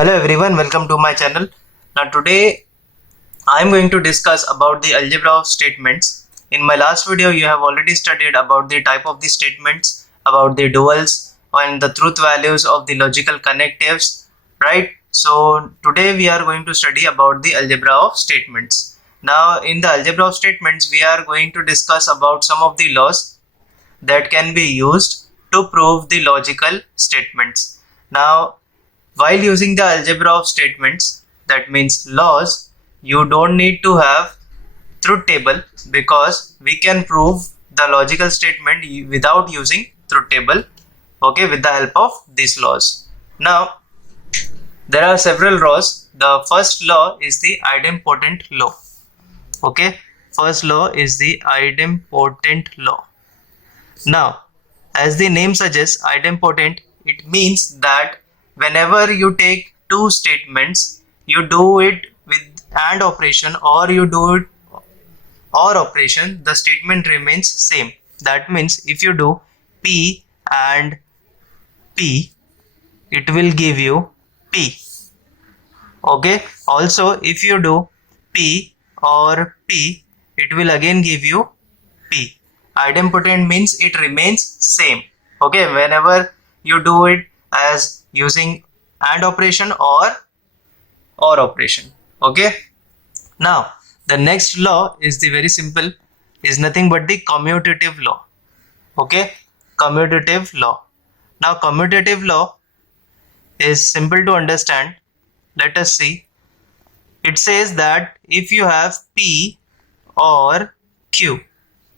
Hello everyone, welcome to my channel. Now today I am going to discuss about the algebra of statements. In my last video you have already studied about the type of the statements, about the duals and the truth values of the logical connectives, right? So today we are going to study about the algebra of statements. Now in the algebra of statements we are going to discuss about some of the laws that can be used to prove the logical statements. Now while using the algebra of statements, that means laws, you don't need to have truth table because we can prove the logical statement without using truth table, okay, with the help of these laws. Now there are several laws. The first law is the idempotent law, okay. First law is the idempotent law. Now as the name suggests, idempotent, it means that whenever you take two statements, you do it with AND operation or you do it OR operation, the statement remains same. That means if you do P and P, it will give you P. Okay. Also, if you do P or P, it will again give you P. Idempotent means it remains same. Okay, whenever you do it as using AND operation or OR operation. Okay. Now the next law is the very simple, is nothing but the commutative law. Okay, commutative law. Now commutative law is simple to understand. Let us see. It says that if you have P or Q,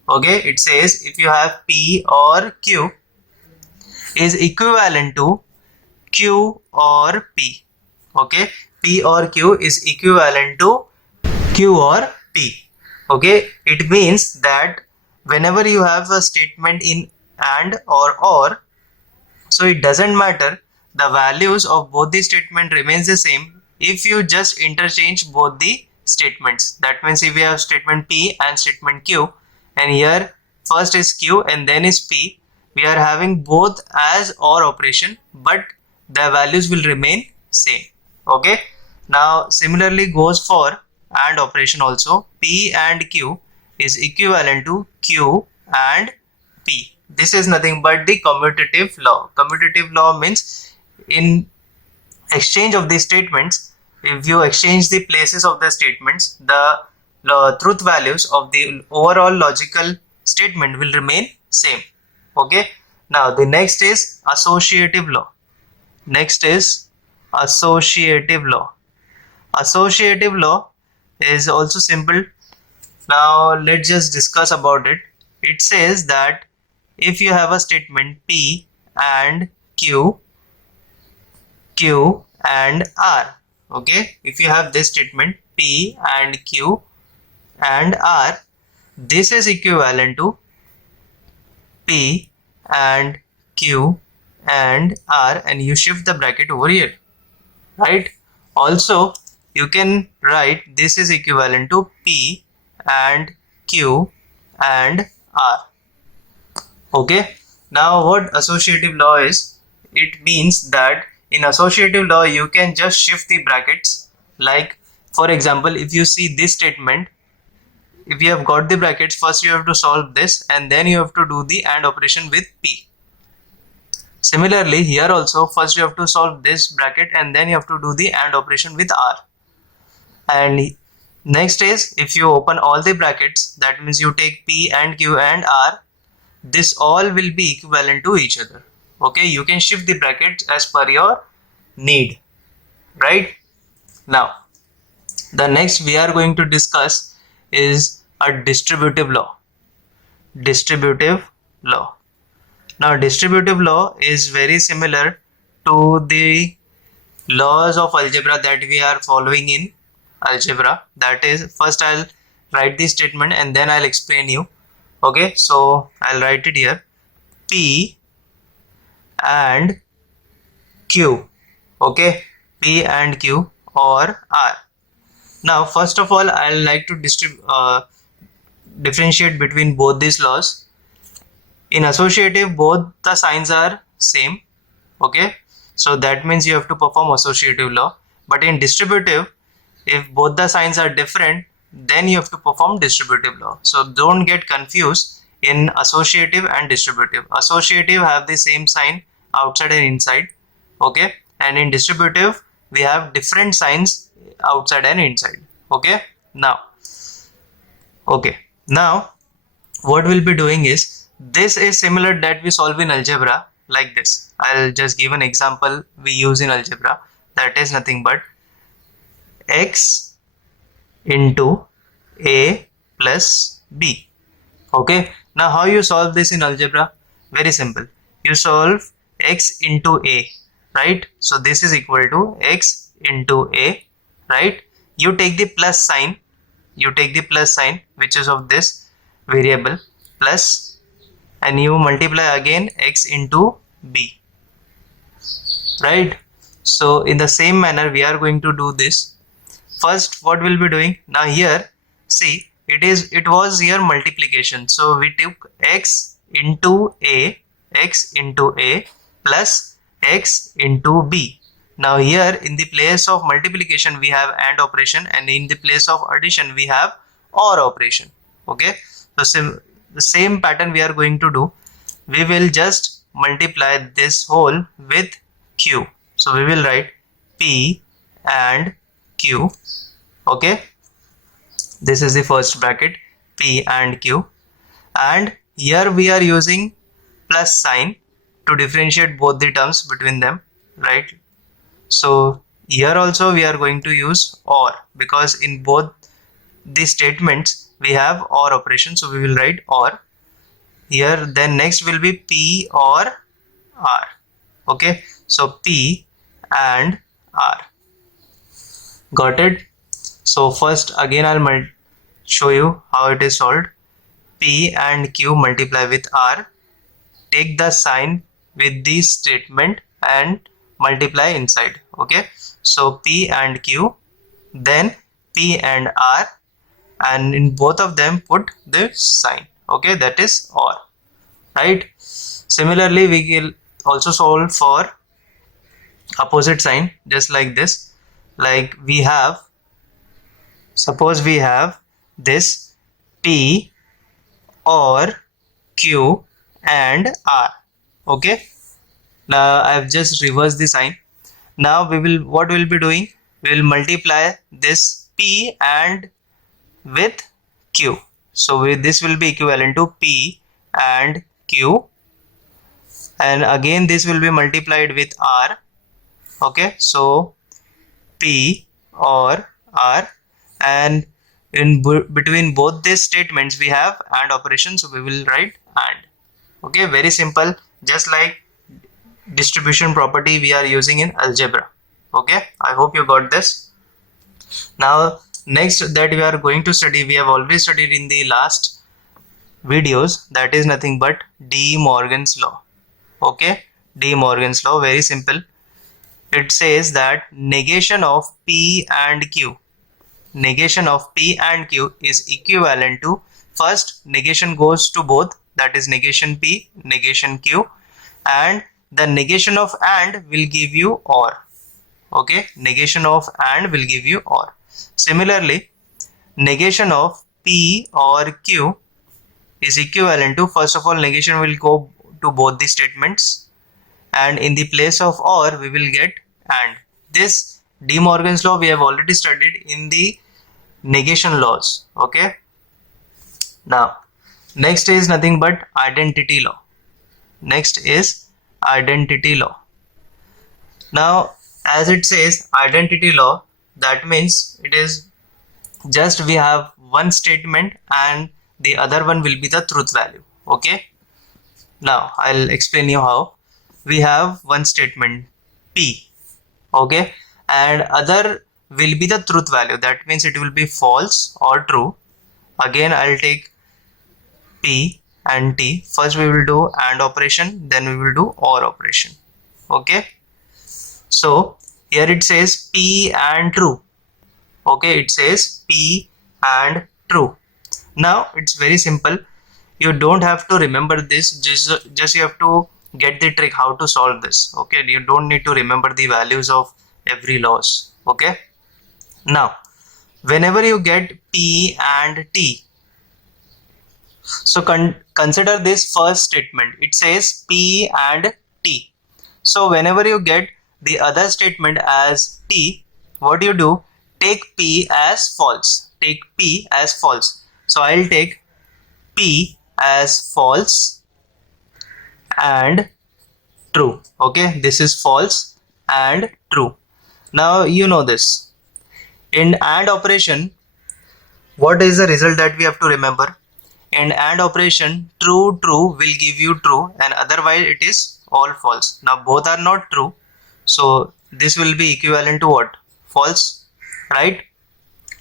okay, it says if you have P or Q is equivalent to Q or P, okay, P or Q is equivalent to Q or P, okay. It means that whenever you have a statement in AND or, so it doesn't matter, the values of both the statement remains the same if you just interchange both the statements. That means if you have statement P and statement Q, and here first is Q and then is P, we are having both as OR operation, but the values will remain same. Okay. Now similarly goes for AND operation also. P and Q is equivalent to Q and P. This is nothing but the commutative law. Commutative law means in exchange of these statements, if you exchange the places of the statements, the truth values of the overall logical statement will remain same. Okay. Now the next is associative law. Next is associative law. Associative law is also simple. Now let's just discuss about it. It says that if you have a statement P and Q, Q and R, okay, if you have this statement P and Q and R, this is equivalent to P and Q and R, and you shift the bracket over here, right? Also you can write this is equivalent to P and Q and R. Okay. Now what associative law is? It means that in associative law you can just shift the brackets. Like for example, if you see this statement, if you have got the brackets, first you have to solve this and then you have to do the AND operation with P. Similarly here also, first you have to solve this bracket and then you have to do the AND operation with R. And next is if you open all the brackets, that means you take P and Q and R, this all will be equivalent to each other. Okay, you can shift the brackets as per your need, right? Now the next we are going to discuss is a distributive law. Distributive law. Now distributive law is very similar to the laws of algebra that we are following in algebra. That is, first I'll write the statement and then I'll explain you. Okay, so I'll write it here. P and Q, okay, P and Q or R. Now first of all I'll like to differentiate between both these laws. In associative both the signs are same, okay, So that means you have to perform associative law. But in distributive, if both the signs are different, then you have to perform distributive law. So don't get confused in associative and distributive. Associative have the same sign outside and inside, okay, and in distributive we have different signs outside and inside. Okay, now what we'll be doing is, this is similar that we solve in algebra like this. I'll just give an example we use in algebra, that is nothing but x into a plus b. Okay, now how you solve this in algebra? Very simple. You solve x into a, right? So this is equal to x into a, right? You take the plus sign, which is of this variable, plus, and you multiply again x into b, right? So in the same manner we are going to do this. First, what we'll be doing now here, see, it was here multiplication, so we took x into a plus x into b. Now here in the place of multiplication we have AND operation, and in the place of addition we have OR operation. Okay, so the same pattern we are going to do. We will just multiply this whole with q. So we will write p and q. Okay, this is the first bracket, p and q, and here we are using plus sign to differentiate both the terms between them, right? So here also we are going to use OR, because in both the statements we have OR operation, so we will write OR here. Then next will be p or r. Okay, so p and r. Got it? So first again I'll show you how it is solved. P and q multiply with r, take the sign with this statement and multiply inside. Okay, so p and q, then p and r, and in both of them put this sign. Okay, that is OR, right? Similarly we will also solve for opposite sign, just like this. Like we have, suppose we have this p or q and r. Okay, now I have just reversed the sign. Now what we'll be doing, we will multiply this p and with q. So this will be equivalent to p and q, and again this will be multiplied with r. Okay, so p or r, and in between both these statements we have AND operation, so we will write AND. Okay, very simple, just like distribution property we are using in algebra. Okay, I hope you got this. Now next that we are going to study, we have already studied in the last videos, that is nothing but De Morgan's law. Okay, De Morgan's law, very simple. It says that negation of p and q is equivalent to, first negation goes to both, that is negation p, negation q, and the negation of AND will give you OR. Okay, negation of AND will give you OR. Similarly, negation of p or q is equivalent to, first of all negation will go to both the statements, and in the place of OR we will get AND. This De Morgan's law we have already studied in the negation laws. Okay, now next is nothing but identity law. Now as it says identity law, that means it is just we have one statement and the other one will be the truth value. Okay, now I'll explain you how. We have one statement p, okay, and other will be the truth value, that means it will be false or true. Again I'll take p and t. First we will do AND operation, then we will do OR operation. Okay, so here it says p and true. Okay, it says p and true. Now it's very simple, you don't have to remember this, just you have to get the trick how to solve this. Okay, you don't need to remember the values of every loss. Okay, now whenever you get P and T, so consider this first statement. It says P and T. So whenever you get the other statement as T, what do you do? Take P as false. Take P as false. So I'll take P as false and true. Okay, this is false and true. Now you know this. In AND operation, what is the result that we have to remember? In AND operation, true will give you true, and otherwise it is all false. Now both are not true, so this will be equivalent to what? False, right?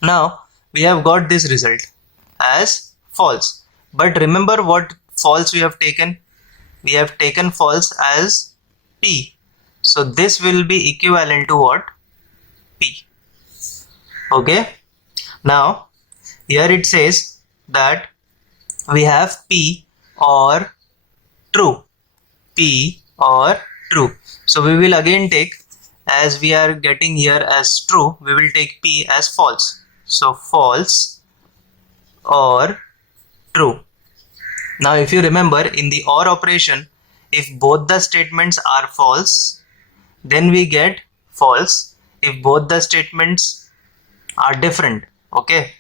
Now we have got this result as false, but remember what false we have taken? We have taken false as P, so this will be equivalent to what? P. Okay, now here it says that we have P or true. P or true. So we will again take, as we are getting here as true, we will take P as false. So false or true. Now if you remember, in the OR operation, if both the statements are false, then we get false. If both the statements are different, okay,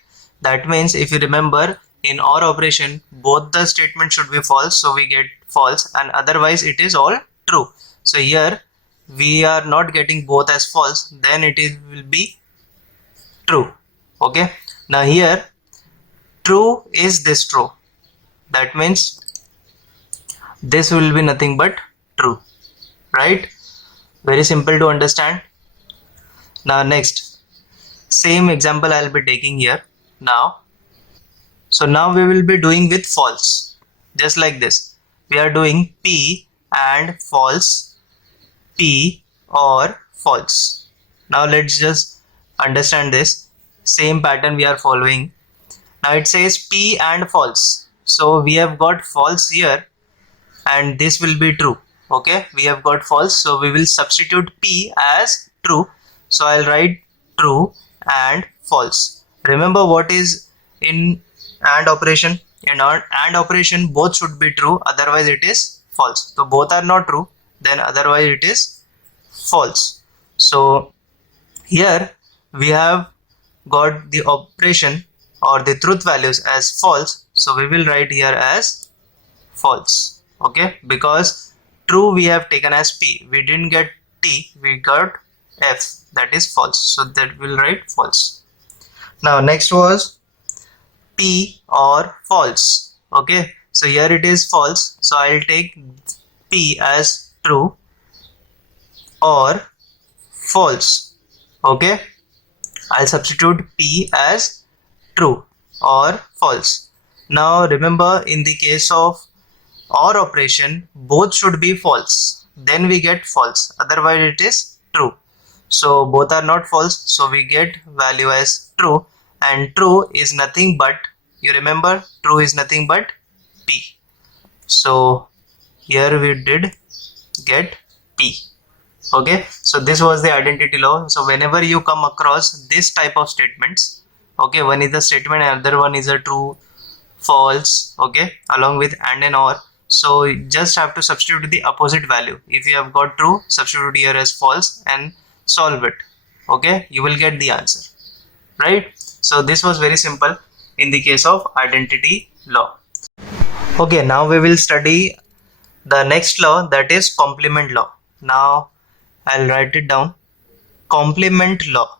that means if you remember, in OR operation both the statements should be false, so we get false, and otherwise it is all true. So here we are not getting both as false, then it will be true. Okay, now here true is this true, that means this will be nothing but true, right? Very simple to understand. Now next, same example I'll be taking here now. So now we will be doing with false, just like this. We are doing P and false, P or false. Now let's just understand this. Same pattern we are following. Now it says P and false. So we have got false here and this will be true. Okay, we have got false, so we will substitute P as true. So I'll write true and false. Remember what is in AND operation? In AND operation both should be true, otherwise it is false. So both are not true, then otherwise it is false. So here we have got the operation or the truth values as false, so we will write here as false. Okay, because true we have taken as P, we didn't get T, we got F, that is false, so that will write false. Now next was P or false. Okay, so here it is false, so I'll take P as true or false. Okay, I'll substitute P as true or false. Now remember, in the case of OR operation both should be false, then we get false, otherwise it is true. So both are not false, so we get value as true, and true is nothing but, you remember, true is nothing but P. So here we did get P. Okay, so this was the identity law. So whenever you come across this type of statements, okay, one is a statement, another one is a true, false, okay, along with and an OR. So you just have to substitute the opposite value. If you have got true, substitute here as false and solve it. Okay, you will get the answer, right? So this was very simple in the case of identity law. Okay, now we will study the next law, that is complement law. Now I'll write it down. Complement law.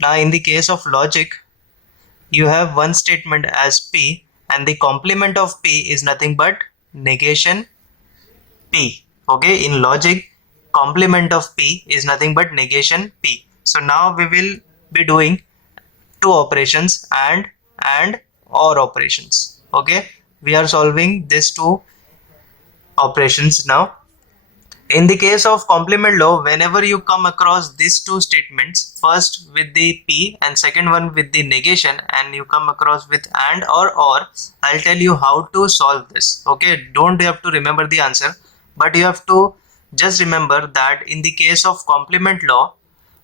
Now in the case of logic, you have one statement as P and the complement of P is nothing but negation P. Okay, in logic complement of P is nothing but negation P. So now we will be doing two operations, and OR operations. Okay, we are solving these two operations now. In the case of complement law, whenever you come across these two statements, first with the P and second one with the negation, and you come across with and or, I'll tell you how to solve this. Okay, don't have to remember the answer, but you have to just remember that in the case of complement law,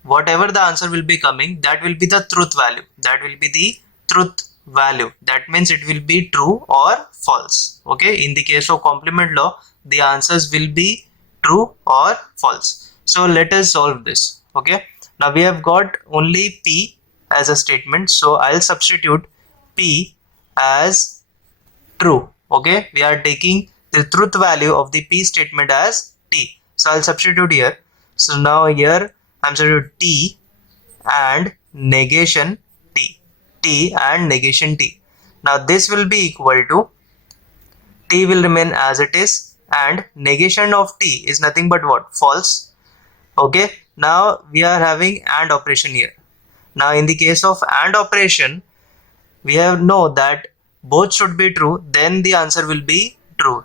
whatever the answer will be coming, that will be the truth value. That will be the truth value. That means it will be true or false. Okay, in the case of complement law, the answers will be true or false. So let us solve this. Okay, now we have got only P as a statement, so I'll substitute P as true. Okay, we are taking the truth value of the P statement as T, so I'll substitute here. So now here I'm substituting T and negation T and negation T. Now this will be equal to, T will remain as it is, and negation of T is nothing but what? False. Okay, now we are having AND operation here. Now in the case of AND operation, we have know that both should be true, then the answer will be true,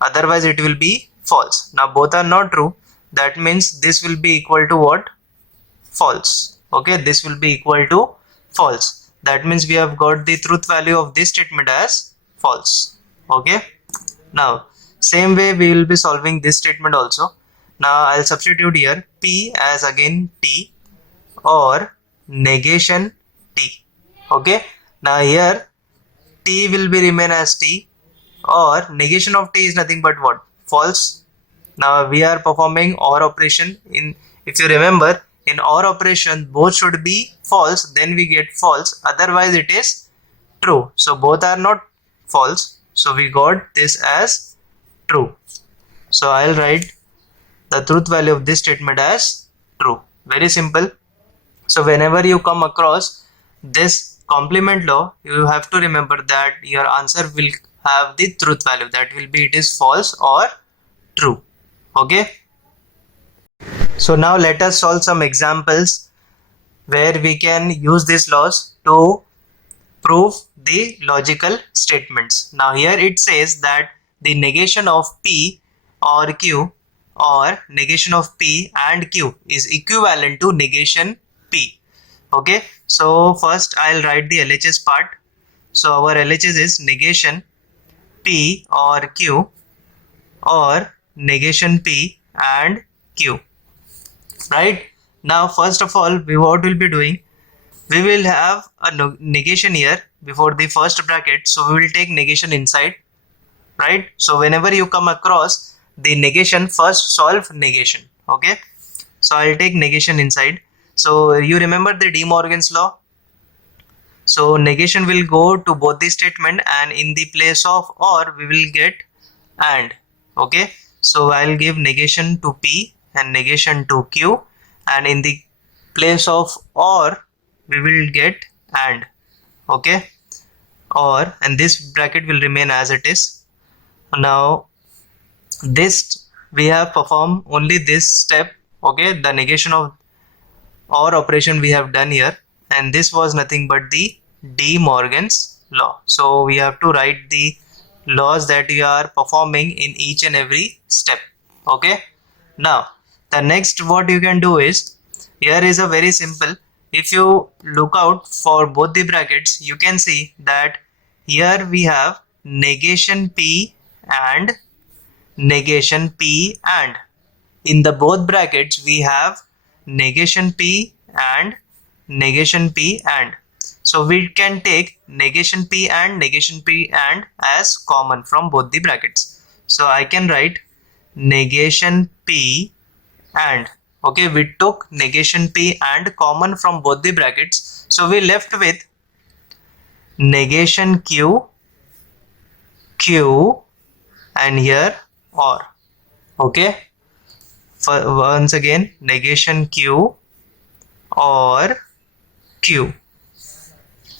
otherwise it will be false. Now both are not true, that means this will be equal to what? False. Okay, this will be equal to false. That means we have got the truth value of this statement as false. Okay, now same way we will be solving this statement also. Now I'll substitute here P as again T or negation T. Okay, now here T will be remain as T, or negation of T is nothing but what? False. Now we are performing OR operation. In, if you remember, in OR operation both should be false, then we get false, otherwise it is true. So both are not false, so we got this as true. So I'll write the truth value of this statement as true. Very simple. So whenever you come across this complement law, you have to remember that your answer will have the truth value, that will be it is false or true. Okay, so now let us solve some examples where we can use these laws to prove the logical statements. Now here it says that the negation of P or Q, or negation of P and Q, is equivalent to negation P. Okay, so first I'll write the LHS part. So our LHS is negation P or Q or negation P and Q. Right, now first of all, what we'll be doing, we will have a negation here before the first bracket, so we will take negation inside. Right, so whenever you come across the negation, first solve negation. Okay, so I'll take negation inside. So you remember the De Morgan's law, so negation will go to both the statement, and in the place of OR we will get AND. Okay, so I'll give negation to P and negation to Q, and in the place of OR we will get AND. Okay, OR, and this bracket will remain as it is. Now this we have performed only this step. Okay, the negation of OR operation we have done here, and this was nothing but the De Morgan's law. So we have to write the laws that you are performing in each and every step. Okay, now the next what you can do is, here is a very simple, if you look out for both the brackets, you can see that here we have negation P and negation P, and in the both brackets we have negation P and negation P and. So we can take negation P and negation P and as common from both the brackets. So I can write negation P and. Okay, we took negation P and common from both the brackets, so we left with negation Q and here OR. Okay, for once again, negation Q or Q.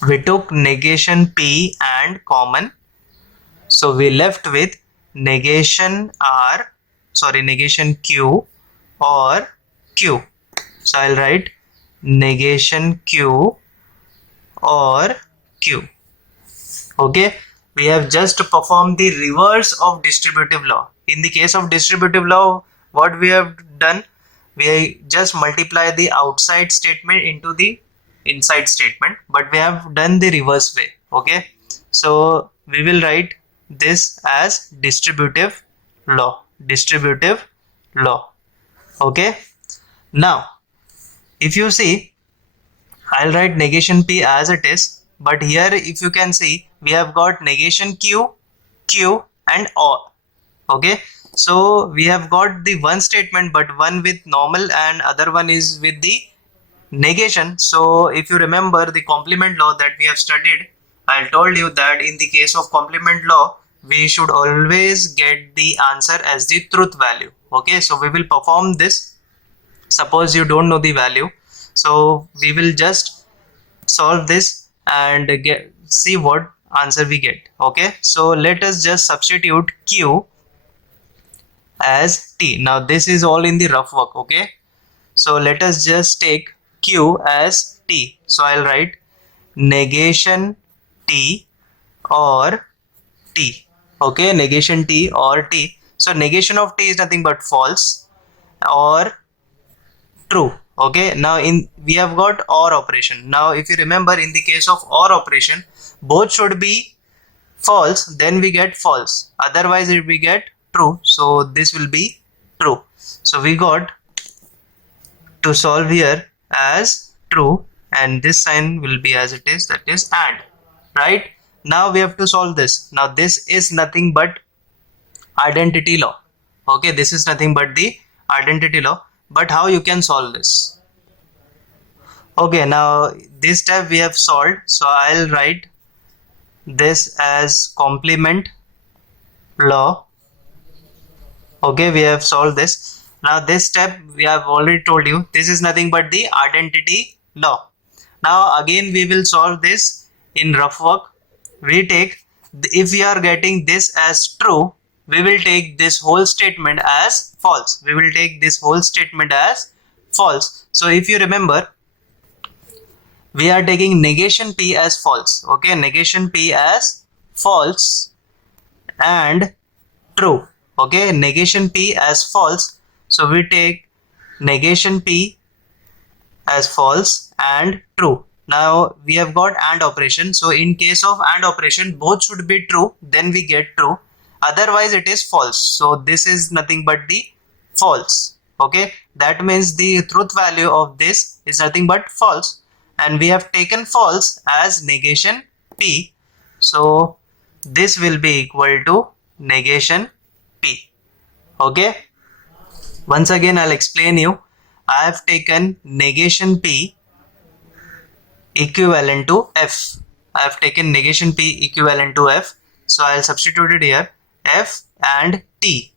We took negation P and common, so we left with negation negation Q or Q. So I'll write negation Q or Q. Okay, we have just performed the reverse of distributive law. In the case of distributive law, what we have done, we just multiply the outside statement into the inside statement, but we have done the reverse way. Okay, so we will write this as distributive law. distributive law. Okay, now if you see, I'll write negation P as it is, but here if you can see, we have got negation Q, Q and OR. Okay, so we have got the one statement, but one with normal and other one is with the negation. So if you remember the complement law that we have studied, I told you that in the case of complement law, we should always get the answer as the truth value. Okay, so we will perform this. Suppose you don't know the value, so we will just solve this and see what answer we get. Okay, so let us just substitute Q as T. Now this is all in the rough work. Okay, so let us just take Q as T. So I'll write negation T or T. Okay, negation T or T. So negation of T is nothing but false or true. Okay, now we have got OR operation. Now if you remember, in the case of OR operation, both should be false, then we get false, otherwise we get true. So this will be true. So we got to solve here as true, and this sign will be as it is, that is AND. Right, now we have to solve this. Now this is nothing but identity law. Okay, this is nothing but the identity law. But how you can solve this? Okay, now this step we have solved, so I'll write this as complement law. Okay, we have solved this. Now this step we have already told you, this is nothing but the identity law. Now again we will solve this in rough work. We take, if we are getting this as true, we will take this whole statement as false. We will take this whole statement as false. So if you remember, we are taking negation P as false. Okay, negation P as false and true. Okay, negation P as false. So we take negation P as false and true. Now we have got AND operation. So in case of AND operation, both should be true, then we get true. Otherwise it is false. So this is nothing but the false. Okay, that means the truth value of this is nothing but false, and we have taken false as negation P. So this will be equal to negation P. Okay, once again I'll explain you. I have taken negation P equivalent to F. I have taken negation P equivalent to F. So I'll substitute it here, F and T.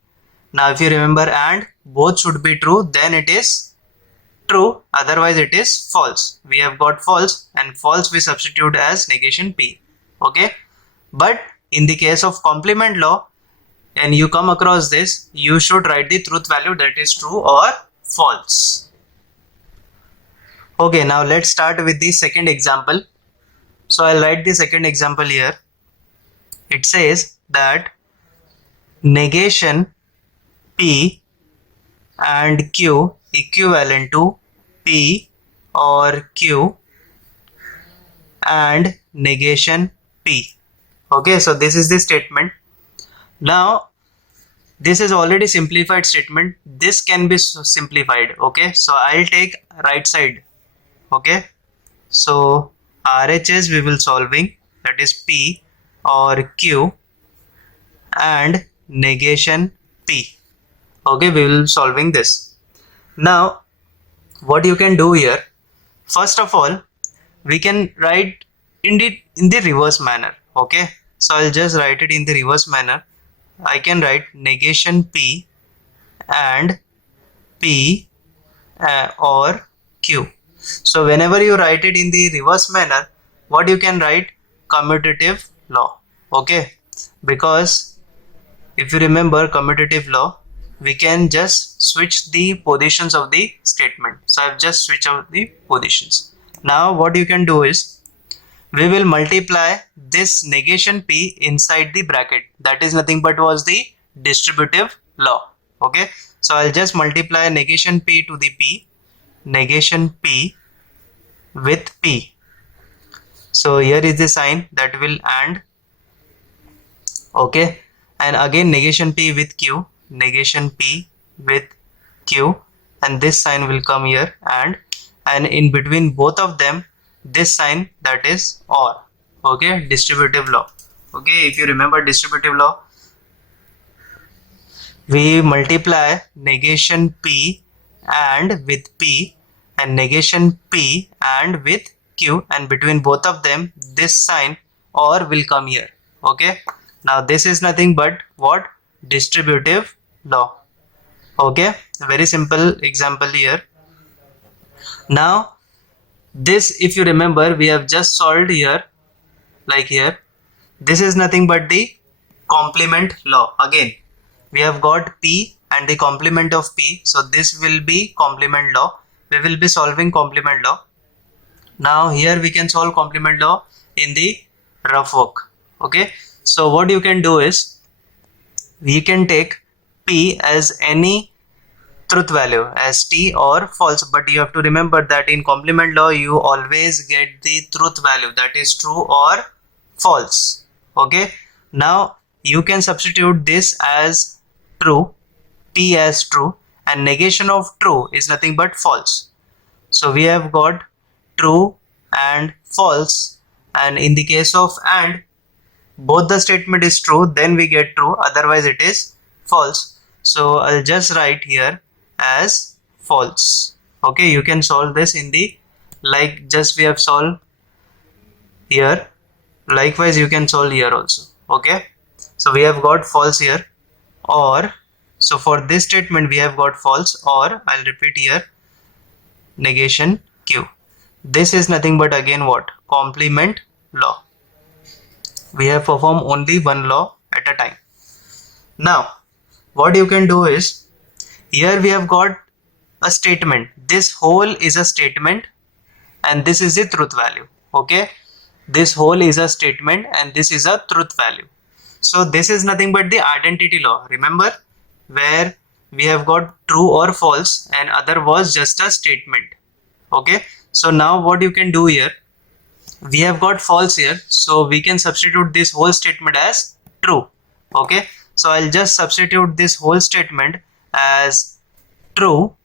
Now if you remember, and both should be true, then it is true, otherwise it is false. We have got false, and false we substitute as negation P. Okay, but in the case of complement law, and you come across this, you should write the truth value, that is true or false. Okay, now let's start with the second example. So I'll write the second example here. It says that negation P and Q equivalent to P or Q and negation P. Okay, so this is the statement. Now this is already simplified statement. This can be simplified. Okay, so I'll take right side. Okay, so RHS we will solving, that is P or Q and negation P. Okay, we will solving this. Now what you can do here, first of all, we can write in the reverse manner. Okay, so I'll just write it in the reverse manner. I can write negation P and P or Q. So whenever you write it in the reverse manner, what you can write? Commutative law. Okay, because if you remember commutative law, we can just switch the positions of the statement. So I've just switched out the positions. Now what you can do is, we will multiply this negation P inside the bracket. That is nothing but was the distributive law. Okay, so I'll just multiply negation P to the P, negation P with P. So here is the sign that will AND. Okay, and again negation P with Q, negation P with Q, and this sign will come here, and in between both of them this sign, that is OR. Okay, distributive law. Okay, if you remember distributive law, we multiply negation P and with P and negation P and with Q, and between both of them this sign OR will come here. Okay, now this is nothing but what? Distributive law. Okay, very simple example here. Now this, if you remember, we have just solved here, like here. This is nothing but the complement law. Again, we have got P and the complement of P, so this will be complement law. We will be solving complement law. Now here we can solve complement law in the rough work. Okay, so what you can do is, we can take P as any truth value, as T or false, but you have to remember that in complement law you always get the truth value, that is true or false. Okay, now you can substitute this as true, P as true, and negation of true is nothing but false. So we have got true and false, and in the case of AND, both the statement is true, then we get true, otherwise it is false. So I'll just write here as false. Okay, you can solve this in the, like just we have solved here, likewise you can solve here also. Okay, so we have got false here, or so for this statement we have got false, or I'll repeat here, negation Q. This is nothing but again what? Complement law. We have performed only one law at a time. Now what you can do is, here we have got a statement, this whole is a statement and this is the truth value. Okay, this whole is a statement and this is a truth value. So this is nothing but the identity law, remember, where we have got true or false and other was just a statement. Okay, so now what you can do here, we have got false here, so we can substitute this whole statement as true. Okay, so I'll just substitute this whole statement as true.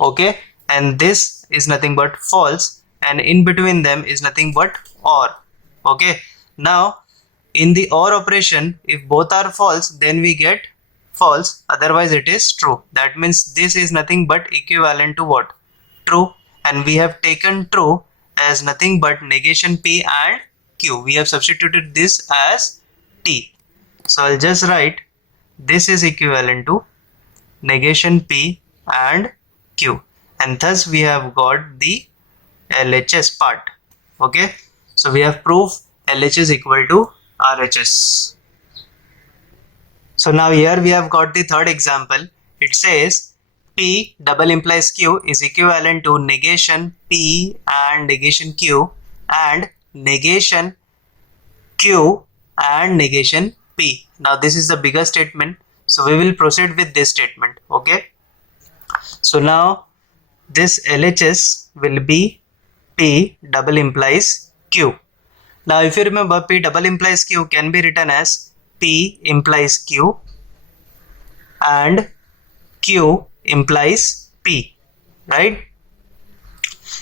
Okay, and this is nothing but false, and in between them is nothing but OR. Okay, now in the OR operation, if both are false then we get false, otherwise it is true. That means this is nothing but equivalent to what? True, and we have taken true as nothing but negation P and Q. We have substituted this as T. So I'll just write this is equivalent to negation P and Q, and thus we have got the LHS part. Okay, so we have proof LHS equal to RHS. So now here we have got the third example. It says P double implies Q is equivalent to negation P and negation Q and negation Q and negation P. Now this is the bigger statement, so we will proceed with this statement. Okay, so now this LHS will be P double implies Q. Now if you remember, P double implies Q can be written as P implies Q and Q implies P, right?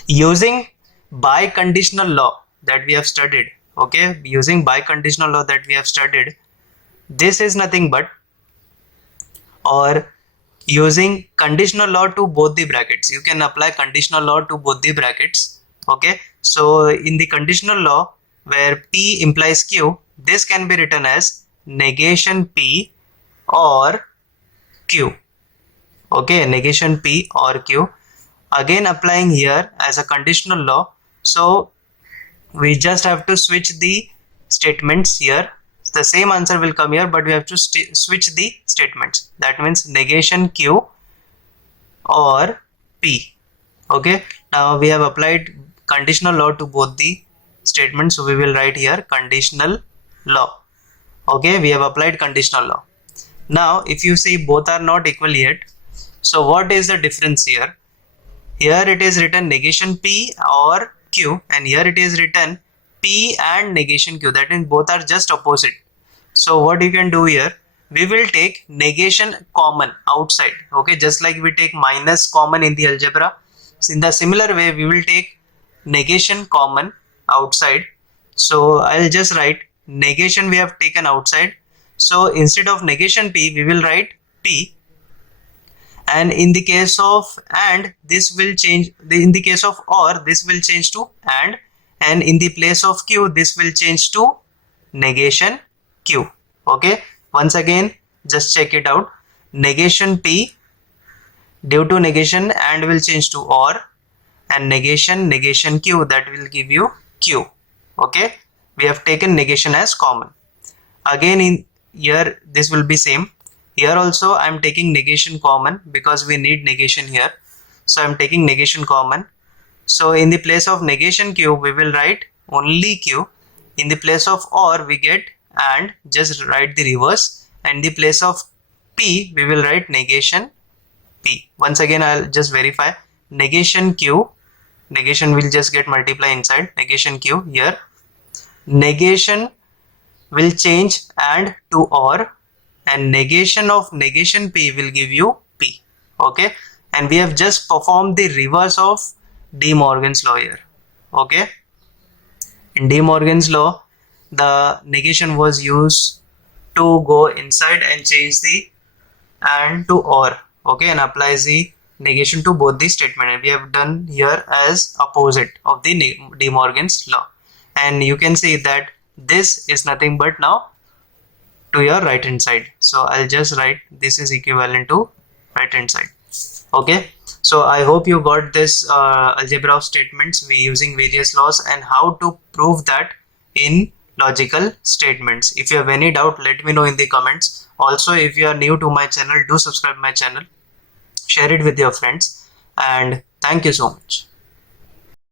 Using biconditional law that we have studied, okay, using biconditional law that we have studied, this is nothing but, or using conditional law to both the brackets, you can apply conditional law to both the brackets. Okay, so in the conditional law where P implies Q, this can be written as negation P or Q. Okay, negation P or Q, again applying here as a conditional law, so we just have to switch the statements here. The same answer will come here, but we have to switch the statements. That means negation Q or P. Okay, now we have applied conditional law to both the statements, so we will write here conditional law. Okay, we have applied conditional law. Now if you see both are not equal yet, so what is the difference here? Here it is written negation P or Q, and here it is written P and negation Q. That means both are just opposite. So what you can do here, we will take negation common outside. Okay, just like we take minus common in the algebra, so in the similar way we will take negation common outside. So I'll just write negation we have taken outside. So instead of negation p, we will write p. And in the case of and, this will change. In the case of or, this will change to and in the place of q, this will change to negation q. Okay, once again just check it out. Negation p, due to negation and will change to or, and negation q, that will give you q. Okay, we have taken negation as common. Again in here this will be same. Here also I am taking negation common because we need negation here, so I am taking negation common. So in the place of negation q, we will write only q. In the place of or, we get and, just write the reverse. And in the place of p, we will write negation p. Once again I'll just verify. Negation q, negation will just get multiply inside negation q. Here negation will change and to or, and negation of negation p will give you p. Okay, and we have just performed the reverse of De Morgan's law here. Okay, in De Morgan's law, the negation was used to go inside and change the and to or. Okay, and applies the negation to both the statement, and we have done here as opposite of the De Morgan's law. And you can see that this is nothing but now to your right hand side. So I'll just write this is equivalent to right hand side. Okay, so I hope you got this algebra of statements we using various laws and how to prove that in logical statements. If you have any doubt, let me know in the comments. Also, if you are new to my channel, do subscribe my channel, share it with your friends, and thank you so much.